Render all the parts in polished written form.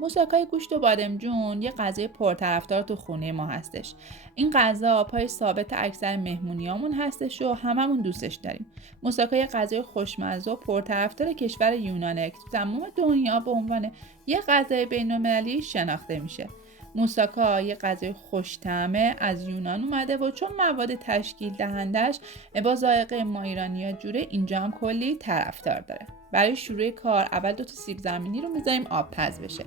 موساکای گوشت و بادمجون یه غذای پرطرفدار تو خونه ما هستش. این غذا پای ثابت اکثر مهمونیامون هستش و هممون دوستش داریم. موساکا یه غذای خوشمزه و پرطرفدار کشور یونانه که تو تمام دنیا به عنوان یه غذای بین‌المللی شناخته میشه. موساکا یه غذای خوش‌طعمه از یونان اومده و چون مواد تشکیل دهندش با ذائقه ما ایرانی‌ها جوره، اینجا هم کلی طرفدار داره. برای شروع کار اول 2 تا سیب زمینی رو میذاریم آبپز بشه.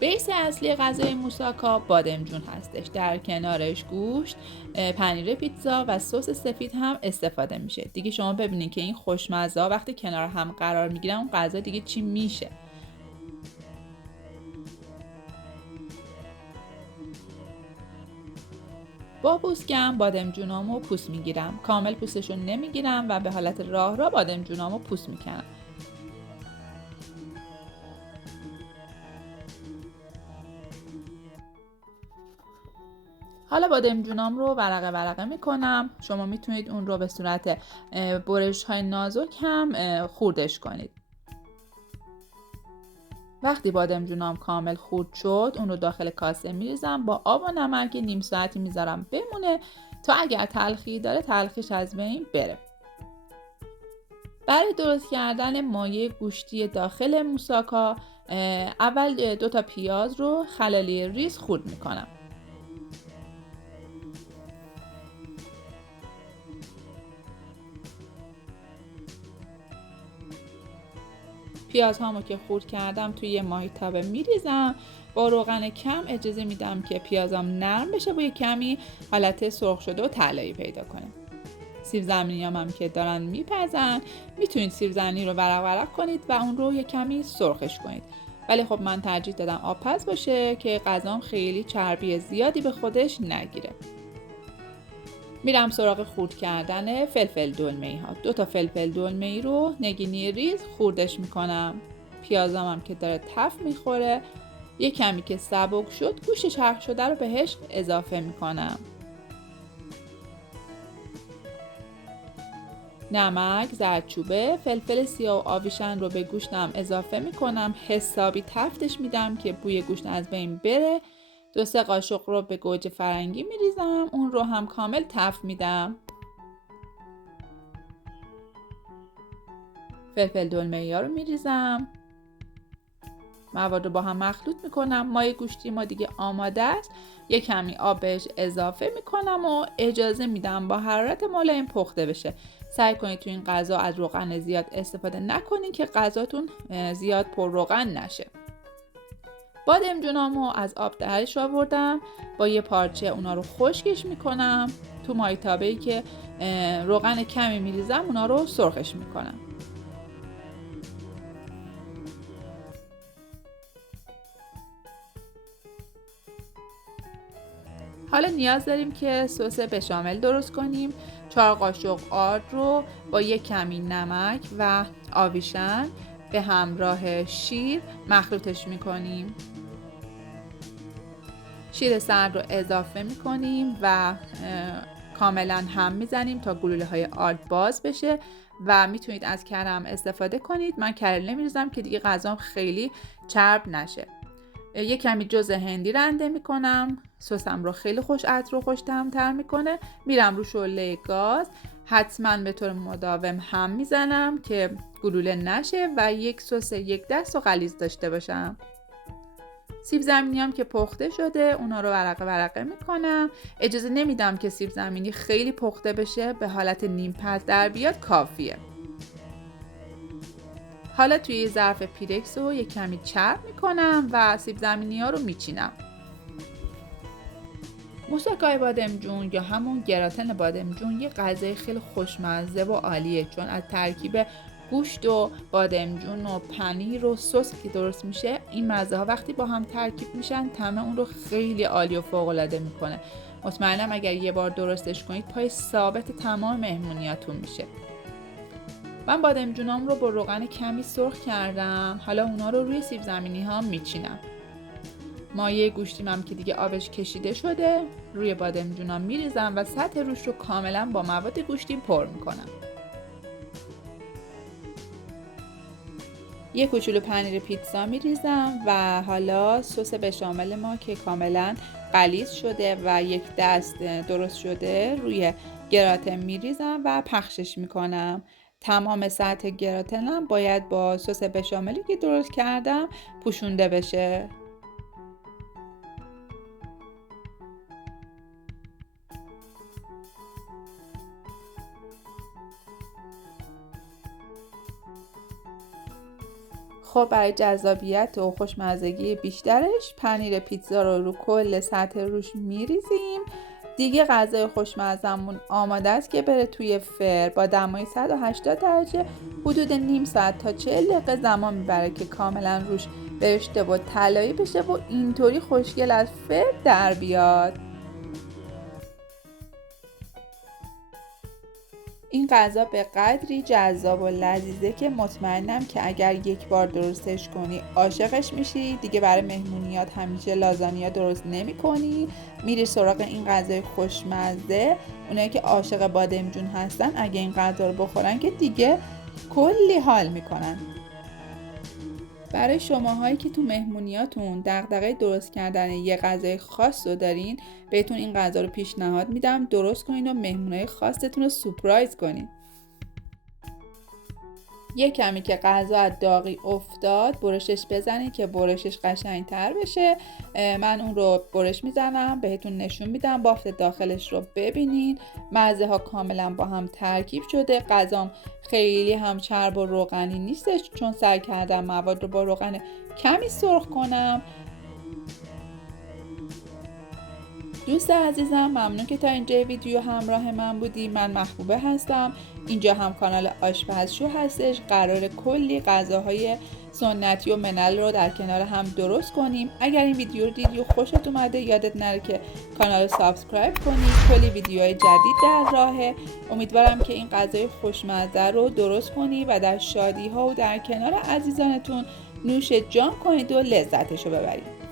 بیس اصلی غذای موساکا بادمجون هستش. در کنارش گوشت، پنیر پیتزا و سس سفید هم استفاده میشه. دیگه شما ببینید که این خوشمزه ها وقتی کنار هم قرار میگیرن اون غذا دیگه چی میشه. با پوستکم بادمجونامو پوست میگیرم. کامل پوستشو نمیگیرم و به حالت راه بادمجونامو پوست میکنم. حالا بادمجونام رو ورقه ورقه میکنم. شما میتونید اون رو به صورت برش های نازک هم خوردش کنید. وقتی بادمجونام کامل خورد شد اون رو داخل کاسه میریزم، با آب و نمک نیم ساعتی میذارم بمونه تا اگر تلخی داره تلخیش از بین بره. برای درست کردن مایه گوشتی داخل موساکا اول 2 تا پیاز رو خلالی ریز خورد میکنم. پیاز هامو که خورد کردم توی یه ماهیتابه میریزم. با روغن کم اجازه میدم که پیازام نرم بشه و یه کمی حالت سرخ شده و طلایی پیدا کنه. سیب زمینیام هم که دارن میپزن، میتونید سیب زمینی رو ورق ورق کنید و اون رو یه کمی سرخش کنید. ولی خب من ترجیح دادم آبپز باشه که غذام خیلی چربی زیادی به خودش نگیره. میرم سراغ خورد کردن فلفل دلمه‌ای ها. 2 تا فلفل دلمه‌ای رو نگینی ریز خوردش میکنم. پیازام هم که داره تف میخوره، یه کمی که سبک شد گوشت چرخ شده رو بهش اضافه میکنم. نمک، زردچوبه، فلفل سیاه و آویشن رو به گوشتم اضافه میکنم. حسابی تفتش میدم که بوی گوشت از بین بره. 2-3 قاشق رو به گوجه فرنگی میریزم، اون رو هم کامل تفت میدم. فلفل دلمه‌ای ها رو میریزم، مواد رو با هم مخلوط میکنم. مایه گوشتی ما دیگه آماده است. یه کمی آب بهش اضافه میکنم و اجازه میدم با حرارت ملایم پخته بشه. سعی کنید تو این غذا از روغن زیاد استفاده نکنید که غذاتون زیاد پر روغن نشه. بادمجونامو از آب درش آوردم، با یه پارچه اونا رو خشکش میکنم. تو مایتابه‌ای که روغن کمی میریزم اونا رو سرخش میکنم. حالا نیاز داریم که سس بشامل درست کنیم. 4 قاشق آرد رو با یک کمی نمک و آویشن به همراه شیر مخلوطش میکنیم. شیر سرد رو اضافه میکنیم و کاملا هم میزنیم تا گلوله های آرد باز بشه و میتونید از کرم استفاده کنید. من کرم نمیریزم که دیگه غذام خیلی چرب نشه. یک کمی جوز هندی رنده میکنم. سسم رو خیلی خوش عطر و خوش طعم‌تر میکنه. میرم رو شعله گاز، حتما به طور مداوم هم میزنم که گلوله نشه و یک سس 1 دست رو غلیظ داشته باشم. سیب زمینی هم که پخته شده اونا رو ورقه ورقه میکنم. اجازه نمیدم که سیب زمینی خیلی پخته بشه، به حالت نیم پز در بیاد کافیه. حالا توی ظرف پیرکس رو یک کمی چرب میکنم و سیب زمینی ها رو میچینم. موساکای بادمجون یا همون گراتن بادمجون یه غذای خیلی خوشمزه و عالیه، چون از ترکیب گوشت و بادمجون و پنیر و سس که درست میشه، این مزه ها وقتی با هم ترکیب میشن طعم اون رو خیلی عالی و فوق العاده میکنه. مطمئنم اگر یه بار درستش کنید پای ثابت تمام مهمونیاتون میشه. من بادمجونام رو با روغن کمی سرخ کردم. حالا اونا رو روی سیب زمینی ها میچینم. مایه گوشتیم هم که دیگه آبش کشیده شده روی بادمجونام میریزم و سطح روش رو کاملا با مواد گوشتی پر میکنم. 1 کوچولو پنیر پیتزا میریزم و حالا سس بشامل ما که کاملا غلیظ شده و 1 دست درست شده روی گراتن میریزم و پخشش میکنم. تمام سطح گراتنم باید با سس بشاملی که درست کردم پوشونده بشه. خب برای جذابیت و خوشمزگی بیشترش پنیر پیتزا رو کل سطح روش میریزیم. دیگه غذای خوشمزمون آماده است که بره توی فر با دمای 180 درجه حدود نیم ساعت تا 40 دقیقه زمان میبره که کاملا روش برشته و طلایی بشه و اینطوری خوشگل از فر در بیاد. این غذا به قدری جذاب و لذیذه که مطمئنم که اگر 1 بار درستش کنی عاشقش میشی. دیگه برای مهمونیات همیشه لازانیا درست نمی کنی، میری سراغ این غذای خوشمزه. اونایی که عاشق بادمجون هستن اگه این غذا رو بخورن که دیگه کلی حال میکنن. برای شماهایی که تو مهمونیاتون دغدغه درست کردن یه غذای خاص رو دارین، بهتون این غذا رو پیشنهاد میدم درست کنین و مهمونای خاصتون رو سورپرایز کنین. یه کمی که غذا از داغی افتاد برشش بزنید که برشش قشنگتر بشه. من اون رو برش میزنم بهتون نشون میدم، بافت داخلش رو ببینین. مزه ها کاملا با هم ترکیب شده. غذام خیلی هم چرب و روغنی نیستش چون سعی کردم مواد رو با روغن کمی سرخ کنم. دوست عزیزم ممنون که تا اینجا ویدیو همراه من بودی. من محبوبه هستم. اینجا هم کانال آشپزشو هستش. قرار کلی غذاهای سنتی و ملل رو در کنار هم درست کنیم. اگر این ویدیو رو دیدی و خوشت اومده یادت نره که کانال رو سابسکرایب کنی. کلی ویدیوهای جدید در راهه. امیدوارم که این غذای خوشمزه رو درست کنی و در شادی ها و در کنار عزیزانتون نوش جان کنید و لذتشو ببرید.